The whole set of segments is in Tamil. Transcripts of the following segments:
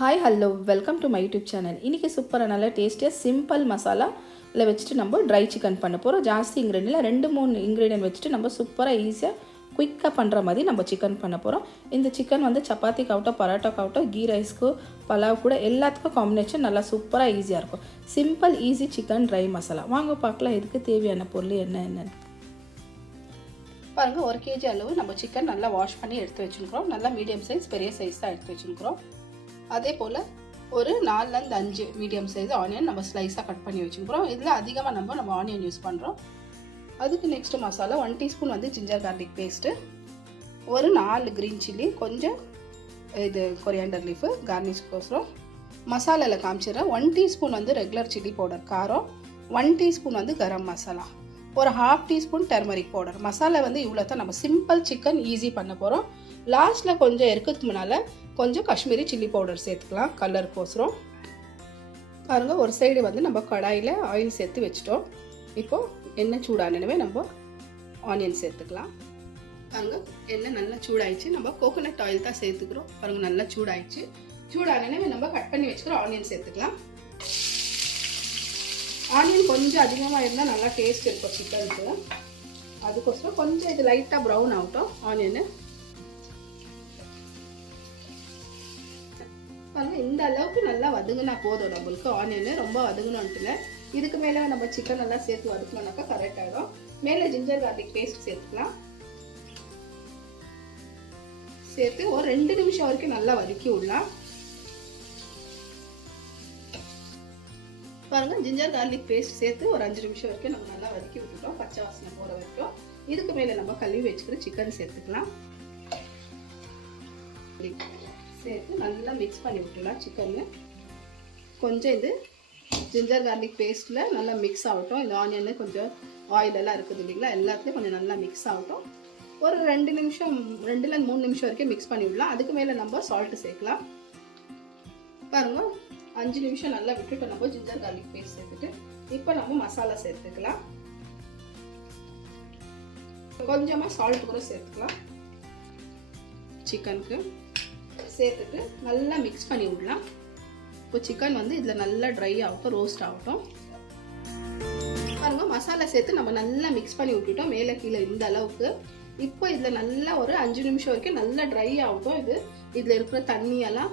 Hi hello welcome to my YouTube channel. இன்றைக்கி சூப்பராக நல்லா டேஸ்டியாக சிம்பிள் மசாலா இல்லை வச்சுட்டு நம்ம ட்ரை சிக்கன் பண்ண போகிறோம். ஜாஸ்தி இன்க்ரீடியன்ட் 2-3 இன்க்ரீடியன்ட் வச்சுட்டு நம்ம சூப்பராக ஈஸியாக குயிக்காக பண்ணுற மாதிரி நம்ம சிக்கன் பண்ண போகிறோம். இந்த சிக்கன் வந்து சப்பாத்திக்காகட்டும் பரோட்டாக்காகட்டும் கீ ரைஸ்க்கு பலாவ் கூட எல்லாத்துக்கும் காம்பினேஷன் நல்லா சூப்பராக ஈஸியாக இருக்கும். Simple easy chicken try masala வாங்க பார்க்கலாம். இதுக்கு தேவையான பொருள் என்னென்னு பாருங்கள். 1 kg அளவு நம்ம சிக்கன் நல்லா வாஷ் பண்ணி எடுத்து வச்சுருக்கிறோம். நல்லா மீடியம் சைஸ் பெரிய சைஸ் தான் எடுத்து வச்சுருக்கிறோம். அதே போல் ஒரு 4-5 மீடியம் சைஸ் ஆனியன் நம்ம ஸ்லைஸாக கட் பண்ணி வச்சுக்கிறோம். இதில் அதிகமாக நம்ம ஆனியன் யூஸ் பண்ணுறோம். அதுக்கு நெக்ஸ்ட் மசாலா 1 டீஸ்பூன் வந்து ஜிஞ்சர் கார்லிக் பேஸ்ட்டு, ஒரு 4 க்ரீன் சில்லி, கொஞ்சம் இது கொரியாண்டர் லீஃபு கார்னிஷ்கோசரம். மசாலாவில் காமிச்சிடுறேன். 1 டீஸ்பூன் வந்து ரெகுலர் சில்லி பவுடர் காரம், 1 டீஸ்பூன் வந்து கரம் மசாலா, ஒரு 1/2 டீஸ்பூன் டர்மரிக் பவுடர். மசாலா வந்து இவ்வளோ தான். நம்ம சிம்பிள் சிக்கன் ஈஸி பண்ண போகிறோம். லாஸ்ட்டில் கொஞ்சம் இருக்கிறதுக்கு முன்னால் கொஞ்சம் காஷ்மீரி சில்லி பவுடர் சேர்த்துக்கலாம் கலருக்கோசரம். பாருங்கள், ஒரு சைடு வந்து நம்ம கடாயில் ஆயில் சேர்த்து வச்சுட்டோம். இப்போது எண்ணெய் சூடானவே நம்ம ஆனியன் சேர்த்துக்கலாம். பாருங்கள், எண்ணெய் நல்லா சூடாயிடுச்சு. நம்ம கோகோனட் ஆயில் தான் சேர்த்துக்கிறோம். பாருங்கள், நல்லா சூடாயிடுச்சு. சூடானவே நம்ம கட் பண்ணி வச்சுக்கிறோம் ஆனியன் சேர்த்துக்கலாம். ஆனியன் கொஞ்சம் அதிகமாக இருந்தால் நல்லா டேஸ்ட் இருக்கும் சிக்கனுக்கு. அதுக்கோசரம் கொஞ்சம் இது லைட்டாக ப்ரௌன் ஆகட்டும் ஆனியனு. பாருங்கள், இந்த அளவுக்கு நல்லா வதங்கினா போதும். நம்மளுக்கு ஆனியனு ரொம்ப வதங்கணுன்ட்டுல. இதுக்கு மேலே நம்ம சிக்கன் நல்லா சேர்த்து வதக்கணும்னாக்கா கரெக்ட் ஆகிடும். மேலே ஜிஞ்சர் கார்லிக் பேஸ்ட் சேர்த்துக்கலாம். சேர்த்து ஒரு 2 நிமிஷம் வரைக்கும் நல்லா வதக்கி விடலாம். பாருங்கள், ஜிஞ்சர் கார்லிக் பேஸ்ட் சேர்த்து ஒரு 5 நிமிஷம் வரைக்கும் நம்ம நல்லா வதக்கி விட்டுட்டோம். பச்சை வாசனை போகிற வரைக்கும். இதுக்கு மேலே நம்ம கழுவி வச்சுக்கிற சிக்கன் சேர்த்துக்கலாம். சேர்த்து நல்லா மிக்ஸ் பண்ணி விட்டுலாம் சிக்கன்னு. கொஞ்சம் இது ஜிஞ்சர் கார்லிக் பேஸ்ட்டில் நல்லா மிக்ஸ் ஆகட்டும். இந்த ஆனியனு கொஞ்சம் ஆயிலெல்லாம் இருக்குது இல்லைங்களா, எல்லாத்துலேயும் கொஞ்சம் நல்லா மிக்ஸ் ஆகட்டும். ஒரு 2 நிமிஷம் 2-3 நிமிஷம் வரைக்கும் மிக்ஸ் பண்ணி விடலாம். அதுக்கு மேலே நம்ம சால்ட்டு சேர்க்கலாம். பாருங்கள், 5 நிமிஷம் நல்லா விட்டுட்டு நம்ம ஜிஞ்சர் கார்லிக் பேஸ்ட் சேர்த்துட்டு இப்போ நம்ம மசாலா சேர்த்துக்கலாம். கொஞ்சமாக சால்ட் கூட சேர்த்துக்கலாம். சிக்கனுக்கு சேர்த்துட்டு நல்லா மிக்ஸ் பண்ணி விடலாம். இப்போ சிக்கன் வந்து இதில் நல்லா ட்ரை ஆகட்டும், ரோஸ்ட் ஆகட்டும். பாருங்க, மசாலா சேர்த்து நம்ம நல்லா மிக்ஸ் பண்ணி விட்டுட்டோம் மேலே கீழே இந்த அளவுக்கு. இப்போ இதில் நல்லா ஒரு 5 நிமிஷம் வரைக்கும் நல்லா ட்ரை ஆகட்டும். இதில் இருக்கிற தண்ணியெல்லாம்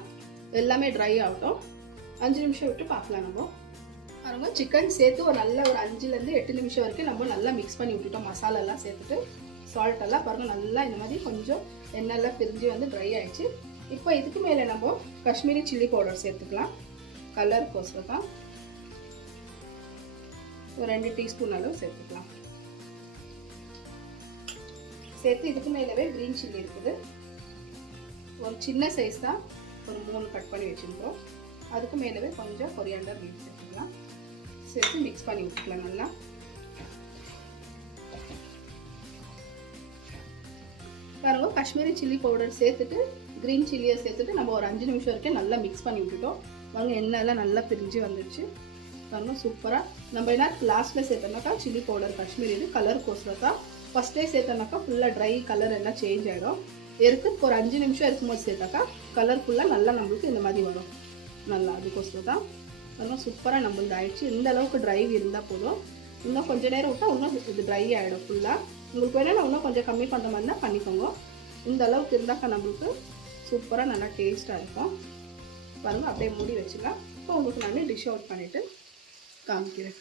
எல்லாமே ட்ரை ஆகட்டும். 5 நிமிஷம் விட்டு பார்க்கலாம். நம்ம பாருங்க, சிக்கன் சேர்த்து ஒரு நல்ல ஒரு 5-8 நிமிஷம் வரைக்கும் நம்ம நல்லா மிக்ஸ் பண்ணி விட்டுட்டோம். மசாலாலாம் சேர்த்துட்டு சால்ட் எல்லாம் பாருங்கள் நல்லா இந்த மாதிரி கொஞ்சம் எண்ணெய்லாம் பிரிஞ்சு வந்து ட்ரை ஆயிடுச்சு. இப்போ இதுக்கு மேலே நம்ம காஷ்மீரி சில்லி பவுடர் சேர்த்துக்கலாம். கலருக்கோசரம் தான் ஒரு 2 டீஸ்பூன் அளவு சேர்த்துக்கலாம். சேர்த்து இதுக்கு மேலவே க்ரீன் சில்லி இருக்குது. ஒரு சின்ன சைஸ் தான், ஒரு 3 கட் பண்ணி வச்சுருக்கோம். அதுக்கு மேலவே கொஞ்சம் கொரியாண்டர் லீஃப் சேர்த்துக்கலாம். சேர்த்து மிக்ஸ் பண்ணி விட்டுக்கலாம் நல்லா. பாருங்க, காஷ்மீரி சில்லி பவுடர் சேர்த்துட்டு க்ரீன் சில்லியை சேர்த்துட்டு நம்ம ஒரு 5 நிமிஷம் வரைக்கும் நல்லா மிக்ஸ் பண்ணி விட்டுட்டோம். பாருங்க, எண்ணெயெல்லாம் நல்லா பிரிஞ்சு வந்துடுச்சு. பாருங்க, சூப்பராக. நம்ம என்ன லாஸ்ட்டில் சேர்த்தோம்னாக்கா சில்லி பவுடர் காஷ்மீரி இது கலருக்கோசரம் தான். ஃபஸ்ட்டே சேர்த்தோம்னாக்கா ஃபுல்லாக ட்ரை கலர் எல்லாம் சேஞ்ச் ஆகிடும். ஒரு 5 நிமிஷம் இருக்கும்போது சேர்த்தாக்கா கலர் ஃபுல்லாக நல்லா நம்மளுக்கு இந்த மாதிரி வரும் நல்லா. அதுக்கோசரம் தான். பாருங்க, சூப்பராக நம்மளுக்கு ஆயிடுச்சு. இந்த அளவுக்கு ட்ரை இருந்தால் போதும். இன்னும் கொஞ்சம் நேரம் விட்டால் இன்னும் இது ட்ரை ஆகிடும் ஃபுல்லாக. உங்களுக்கு வேணால் இன்னும் கொஞ்சம் கம்மி பண்ணுற மாதிரி தான் பண்ணிக்கோங்க. இந்த அளவுக்கு இருந்தாக்கா நம்மளுக்கு சூப்பராக நல்லா டேஸ்ட்டாக இருக்கும். பாருங்கள், அப்படியே மூடி வச்சுக்கலாம். இப்போ உங்களுக்கு நான் டிஷ் அவுட் பண்ணிவிட்டு காமிக்கிறேன்.